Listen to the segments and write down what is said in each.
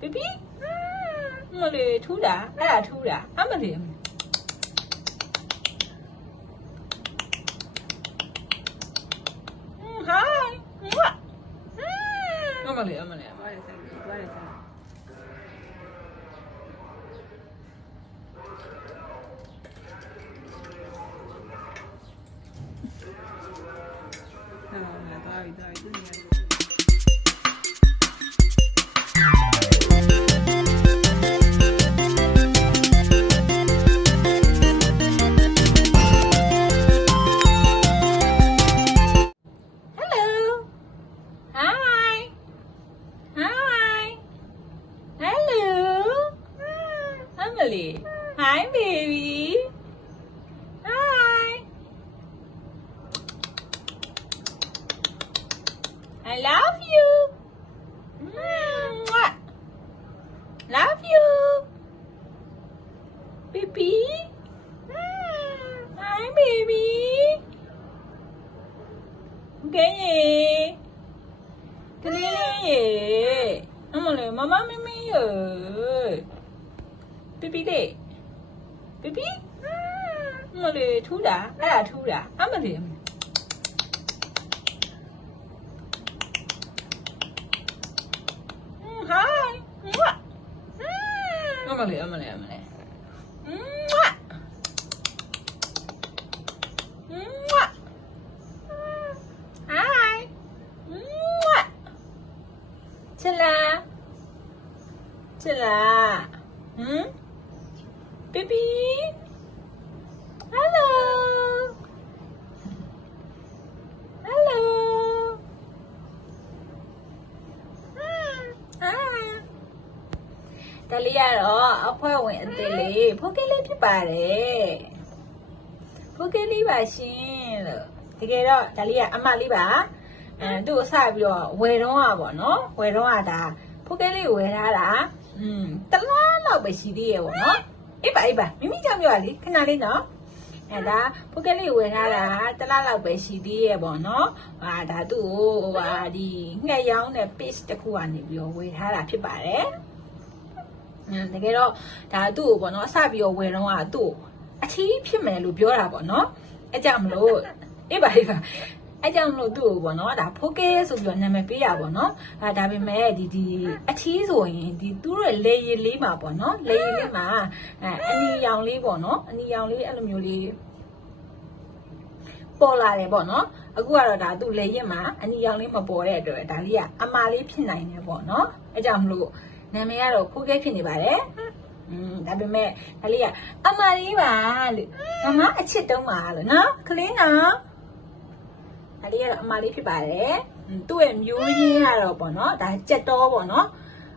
Baby? Mali, Tuda, I Tuda, Emily. Hi. Emily. What is it? Hello. Hi. Hello. Emily. Hi, baby. Hi. I love you. Mwah. Love you. Baby. Hi, baby. Okay. Kali. Emily, mama mimi ơi. Baby đây. Baby. Emily thu đã. Ai thu đã. Emily. Hi. Mwah. Emily. Mwah. Mwah. Hi. Mwah. Chilla. Baby. Hello. Tali rồi, ông phải nguyện tali, phô cái lấy biết bà đấy, phô cái lấy bà xin, thì cái đó tali à, amma lấy bà, tôi sai rồi, quay đâu à bọn nó, quay đâu à đã, phô cái lấy quay ra đã, tala nào bị xí đi bọn nó, ít bà, mimi chăm rồi đi, cái nào đi nó, đã, phô cái lấy quay ra đã, tala nào bị xí đi bọn nó, đã tôi đi ngay giống này, piece cái khu anh đi quay ra là biết bà đấy. တကယ်တော့ဒါသူ့ကိုပေါ့နော်အစပြီးတော့ဝယ်တော့သူ့အချီးဖြစ်မယ်လို့ပြောတာပေါ့နော်အဲကြောင့်မလို့အေးပါအဲကြောင့်မလို့သူ့ကိုပေါ့နော်ဒါဖိုကဲဆိုပြီးတော့နာမည်ပေးရပါတော့ဒါပေမဲ့ဒီအချီးဆိုရင်ဒီသူ့ရဲ့လေရည်လေးမှာပေါ့နော်လေရည်လေးမှာအနီရောင်လေးပေါ့နော်အနီရောင်လေးအဲ့လိုမျိုးလေးပေါ်လာတယ်ပေါ့နော်အခုကတော့ဒါသူ့လေရည်မှာအနီရောင်လေးမပေါ်တဲ့အတွက်ဒါလေးကအမာလေးဖြစ်နိုင်တယ်ပေါ့နော်အဲကြောင့်မလို့နာမည်ကတော့ဖိုးကဲဖြစ်နေပါတယ်ဒါပေမဲ့ဒါလေးကအမာလေးပါလို့မမအချစ်တုံးပါလို့နော်ကလေးနော်ဒါလေးကတော့အမာလေးဖြစ်ပါတယ်သူ့ရဲ့မျိုးရင်းကတော့ပေါ့နော်ဒါကြက်တောပေါ့နော်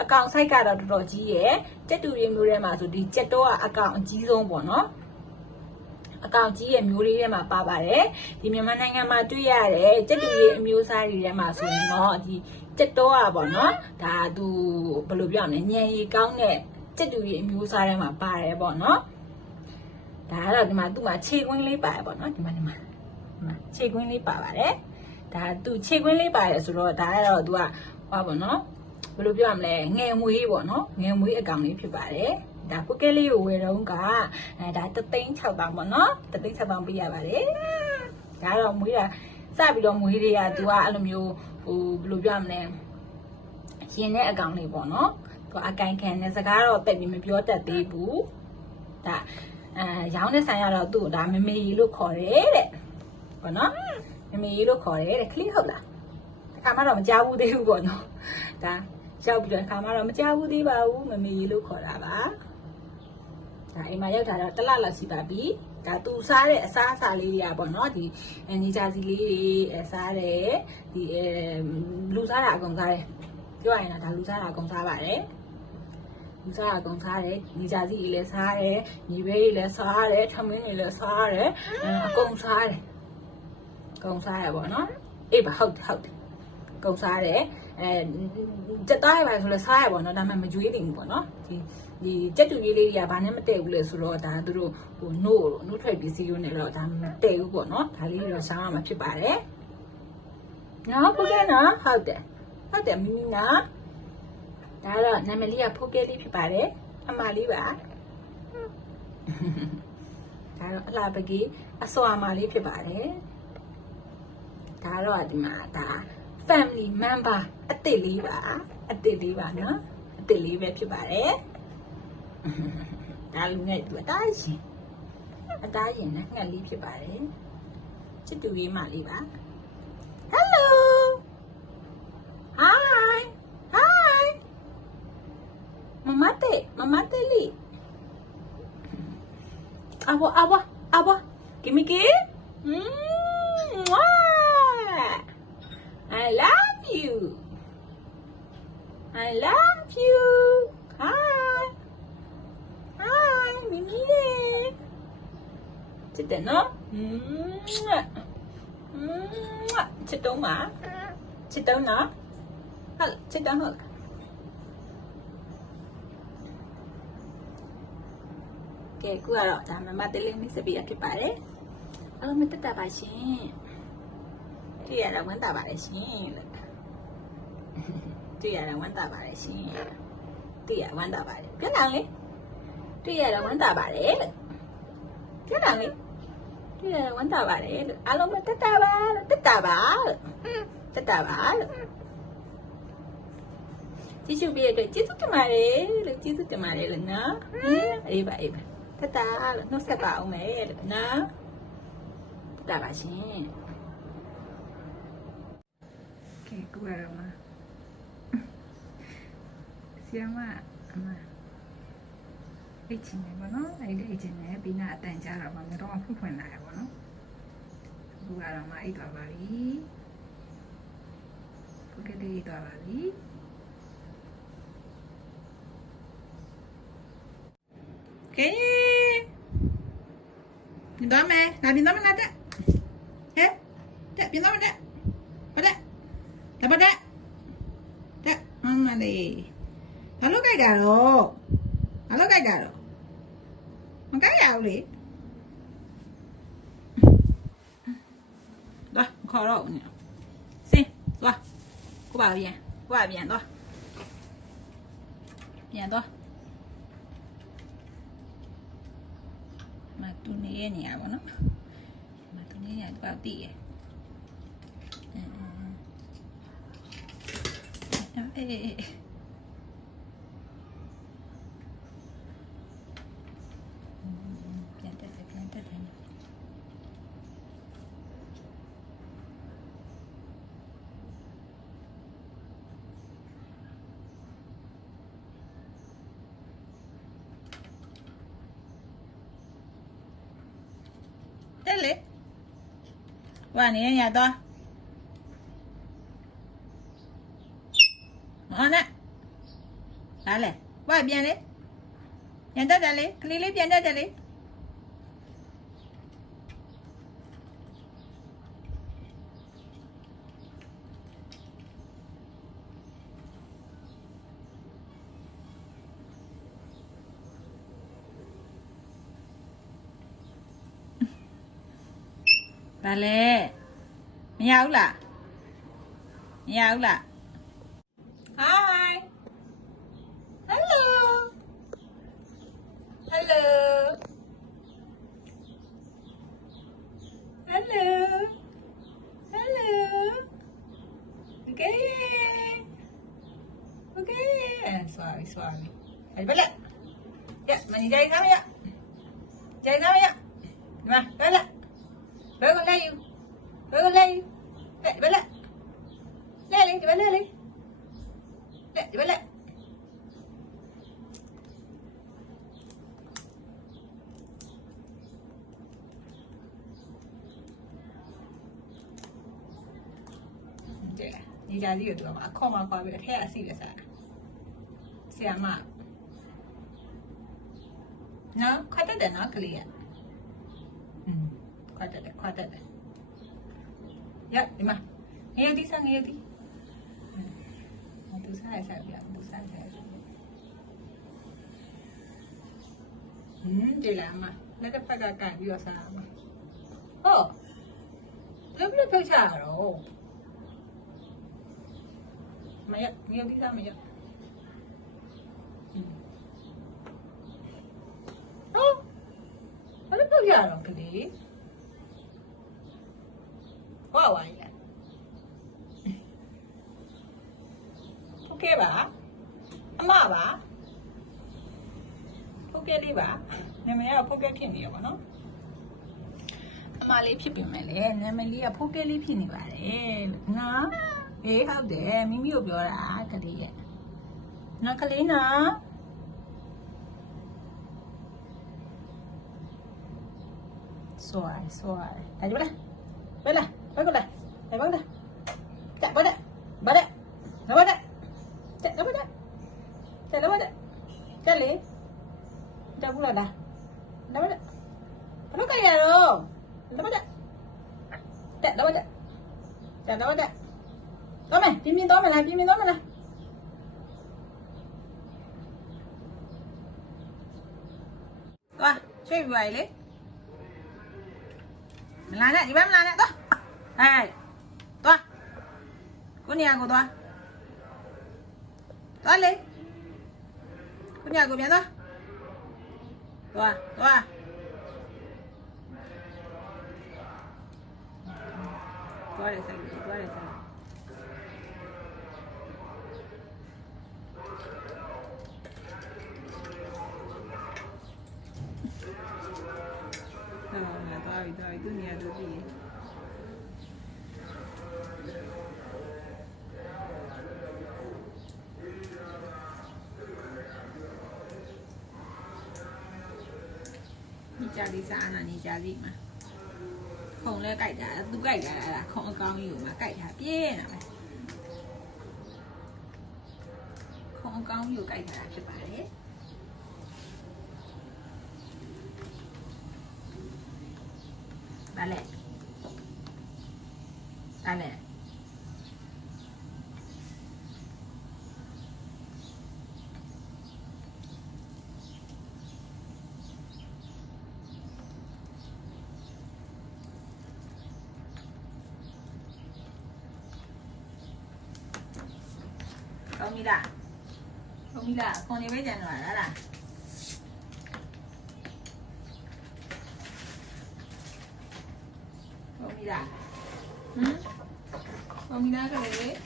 အကောင်ဆိုင်ကတော့တော်တော်ကြီးရယ်ကြက်တူရင်းမျိုးထဲမှာဆိုဒီကြက်တောကအကောင်အကြီးဆုံးပေါ့နော်အကောင်ကြီးရဲ့မျိုးလေးထဲမှာပါပါတယ်ဒီမြန်မာနိုင်ငံမှာတွေ့ရတယ်ကြက်တူရင်းအမျိုးအစားတွေထဲမှာဆိုရင်တော့ဒီကြက်တော့อ่ะပေါ့နော်ဒါသူဘယ်လိုပြောမလဲညံရီကောင်းတဲ့ကြက်တူရီအမျိုးအစားထဲမှာပါတယ်ပေါ့နော်ဒါကတော့ဒီမှာသူ့မှာခြေခွင်းလေးပါတယ်ပေါ့နော်ဒီမှာခြေခွင်းလေးပါပါတယ်ဒါသူခြေခွင်းလေးပါတယ်ဆိုတော့ဒါကတော့သူကဟောပေါ့နော်ဘယ်လိုပြောမလဲငယ်မွေးပေါ့နော်ငယ်မွေးအကောင်လေးဖြစ်ပါတယ်ဒါပုတ်ကဲလေးကိုဝယ်တော့ကဒါ3,600ပေါ့နော်3,600ပေးရပါတယ်ဒါတော့မွေးတာစပြီးတော့မွေးတွေကသူကအဲ့လိုမျိုးဟိုဘယ်လိုပြောမလဲရင်တဲ့အကောင်လေးပေါ့နော်သူအကိုင်ခံတဲ့စကားတော့တက်ပြီးမပြောတတ်သေးဘူးဒါရောင်းတဲ့ဆိုင်ကတော့သူ့ဒါမမေရီလို့ခေါ်တယ်တဲ့ပေါ့နော်မမေရီလို့ခေါ်တယ်တဲ့ခလေးဟုတ်လားအခါမှတော့မကြားဘူးသေးဘူးပေါ့နော်ဒါရောက်ပြီးတော့အခါမှတော့မကြားဘူးသေးပါဘူးမမေရီလို့ခေါ်တာပါဒါအိမ်မှာရောက်တာတော့တစ်လလောက်ရှိပါပြီဒါသူစားတဲ့အစားအစာလေးတွေကပေါ့နော်ဒီနေကြစီလေးတွေစားတယ်ဒီလူစားတာအကုန်စားတယ်ပြောရရင်တော့ဒါလူစားတာအကုန်စားပါတယ်လူစားတာအကုန်စားတယ်နေကြစီတွေလည်းစားတယ်ညီဘေးတွေလည်းစားတယ်ထမင်းတွေလည်းစားတယ်အကုန်စားတယ်အကုန်စားရပေါ့နော်အေးပါဟုတ်တယ်ကုန်စားတယ်ကြက်သားရပါဆိုလဲစားရပေါ့နော်ဒါမှမကြွေးနေဘူးပေါ့နော်ဒီကြက်တူကြီးလေးတွေကဘာနဲ့မတည့်ဘူးလေဆိုတော့ဒါသူတို့ဟိုနို့ထွက်ပြီးစီးရုံးနေတော့ဒါမတည့်ဘူးပေါ့နော်ဒါလေးတော့စားရမှာဖြစ်ပါတယ်နော်ဟုတ်ကဲ့နော်ဟုတ်တယ်မိမိနော် ဒါတော့နာမည်လေးကဖိုးကဲလေးဖြစ်ပါတယ်အမလေးပါဒါတော့အလှပကြီးအစွာအမလေးဖြစ်ပါတယ်ဒါတော့ဒီမှာဒါ family member အစ်စ်လေးပါနော်အစ်စ်လေးပဲဖြစ်ပါတယ်ဒါလူနဲ့သူအသားရင်နဲ့ငှက်လေးဖြစ်ပါတယ်ချစ်သူလေးမလေးပါ hello hi mama te li awa gimme I love you hi mimi chitတယ်နော်ချစ်တုံးနော်ဟုတ်ချစ်တုံးဟုတ်ကဲခုကတော့ဒါမမတလေးမိတ်ဆက်ပြရဖြစ်ပါတယ်အားလုံးမတက်တာပါရှင်တွေ့ရတာဝမ်းသာပါတယ်ရှင်လို့တွေ့ရတာဝမ်းသာပါတယ်ရှင်တွေ့ရဝမ်းသာပါတယ်ပြန်လာလေတွေ့ရတာဝမ်းသာပါတယ်လို့ပြန်လာလေတွေ့ရဝမ်းသာပါတယ်လို့အားလုံးမတက်တာပါလို့ကြည့်ရှုပြရတဲ့ကျေးဇူးတင်ပါတယ်လို့နော်အေးပါတက်တာလို့နှုတ်ဆက်ပါအောင်မယ်လို့နော်တက်တာပါရှင်ကဲကူရအောင်မဆီယမအမအိတ်ချင်တယ်ဗောနော်အိတ်ချင်တယ်ပြီးနာအတန်ကြာတော့မှတော့ဖွင့်လာရဗောနော်ကူရအောင်မအိတ်သွားပါပြီကိုကလေးသွားပါပြီကဲ你到没？拿冰刀没拿着？哎，这冰刀没着？不着，这不着？这，妈妈的，他都该干了，我该要的。来，烤肉呢？行，走，过把边，走，边走。mà tôi nghe nhà của nó mà tôi nghe nhà vào tỉ Dale. Bueno, ya todo. Nè. Dale. Va bien, ¿eh? Ya está, dale. Clile bien, dale. Dale. Nhau là. Hi. Hello. Okay. Sorry. Hadi balik. Ya, mani jalan kami ya. Nah, balik. Baru con lấy balik. Lấy đi balik. Đi ra đi được mà không mà qua việc thế là gì vậy sao? Xem mà nó khoát đất để nó clear. Khoát đất. Dạ, đi mà. Nghe đi sang nghe đi. Từ sai sai vậy, từ sai. Đi làm mà. Lấy cái phải cái video sao mà. Ồ. Lớp phải trả rồi. Mày ạ, nghe đi ra mày ạ. လေဟောဝိုင်းလားโอเคပါအမပါဖိုကဲလေးပါနာမည်ကဖိုကဲဖြစ်နေရပါတော့အမလေးဖြစ်ပြင်မယ်လေနာမည်လေးကဖိုကဲလေးဖြစ်နေပါတယ်နော်အေးဟုတ်တယ်မိမိကိုပြောတာကလေးရဲ့နော်ကလေးနော်ဆွာဒါကြည့်ဘယ်လားဘယ်ကလားဘယ်လားတက်ဘာတဲ့ဘာတဲ့ဘာတဲ့တက်ဘာတဲ့တက်ဘာတဲ့တက်လေတက်ဘူးလားဒါဘာတဲ့ဘလို့ကြရတော့ဘာတဲ့တက်ဘာတဲ့တက်ဘာတဲ့တော့မယ်ပြင်းပြင်းတော့မလားပြင်းပြင်းတော့မလားသွားရွှေ့ပြပါလေမလာနဲ့ဒီဘက်မလာနဲ့သွားဟဲ့သွားကိုနေရာကိုသွားလေကိုနေရာကိုပြန်သွားတယ်ဆိုင်သွားတယ်ဆိုင်သွားပြီသူနေရာသူကြည့်နေကြလေးစားနာနေကြလေးမှာခုံလဲကြိုက်တာသူကြိုက်တာလားခုံအကောင်းကြီးကိုမှကြိုက်တာပြင်းတာပဲခုံအကောင်းကြီးကိုကြိုက်တာဖြစ်ပါတယ်Dale. Comida, con nivel ya no hará. Comida. Comida cái này đấy.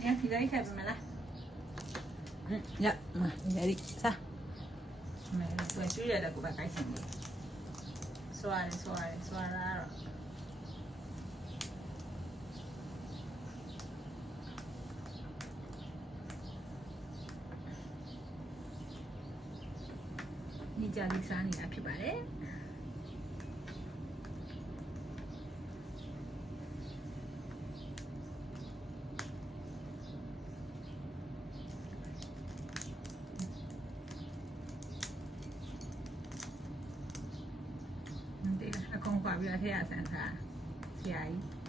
Nè, thì đấy phải mà là. Dạ, mà để đi. Sao? Mẹ quên chú giờ là của bà cái gì vậy? Xoa ra rồi. Đi chơi đi xa nàyဖြစ်ပါတယ်ဒီအကောင်ပါပြီးထည့်ရစမ်းတာဆရာကြီး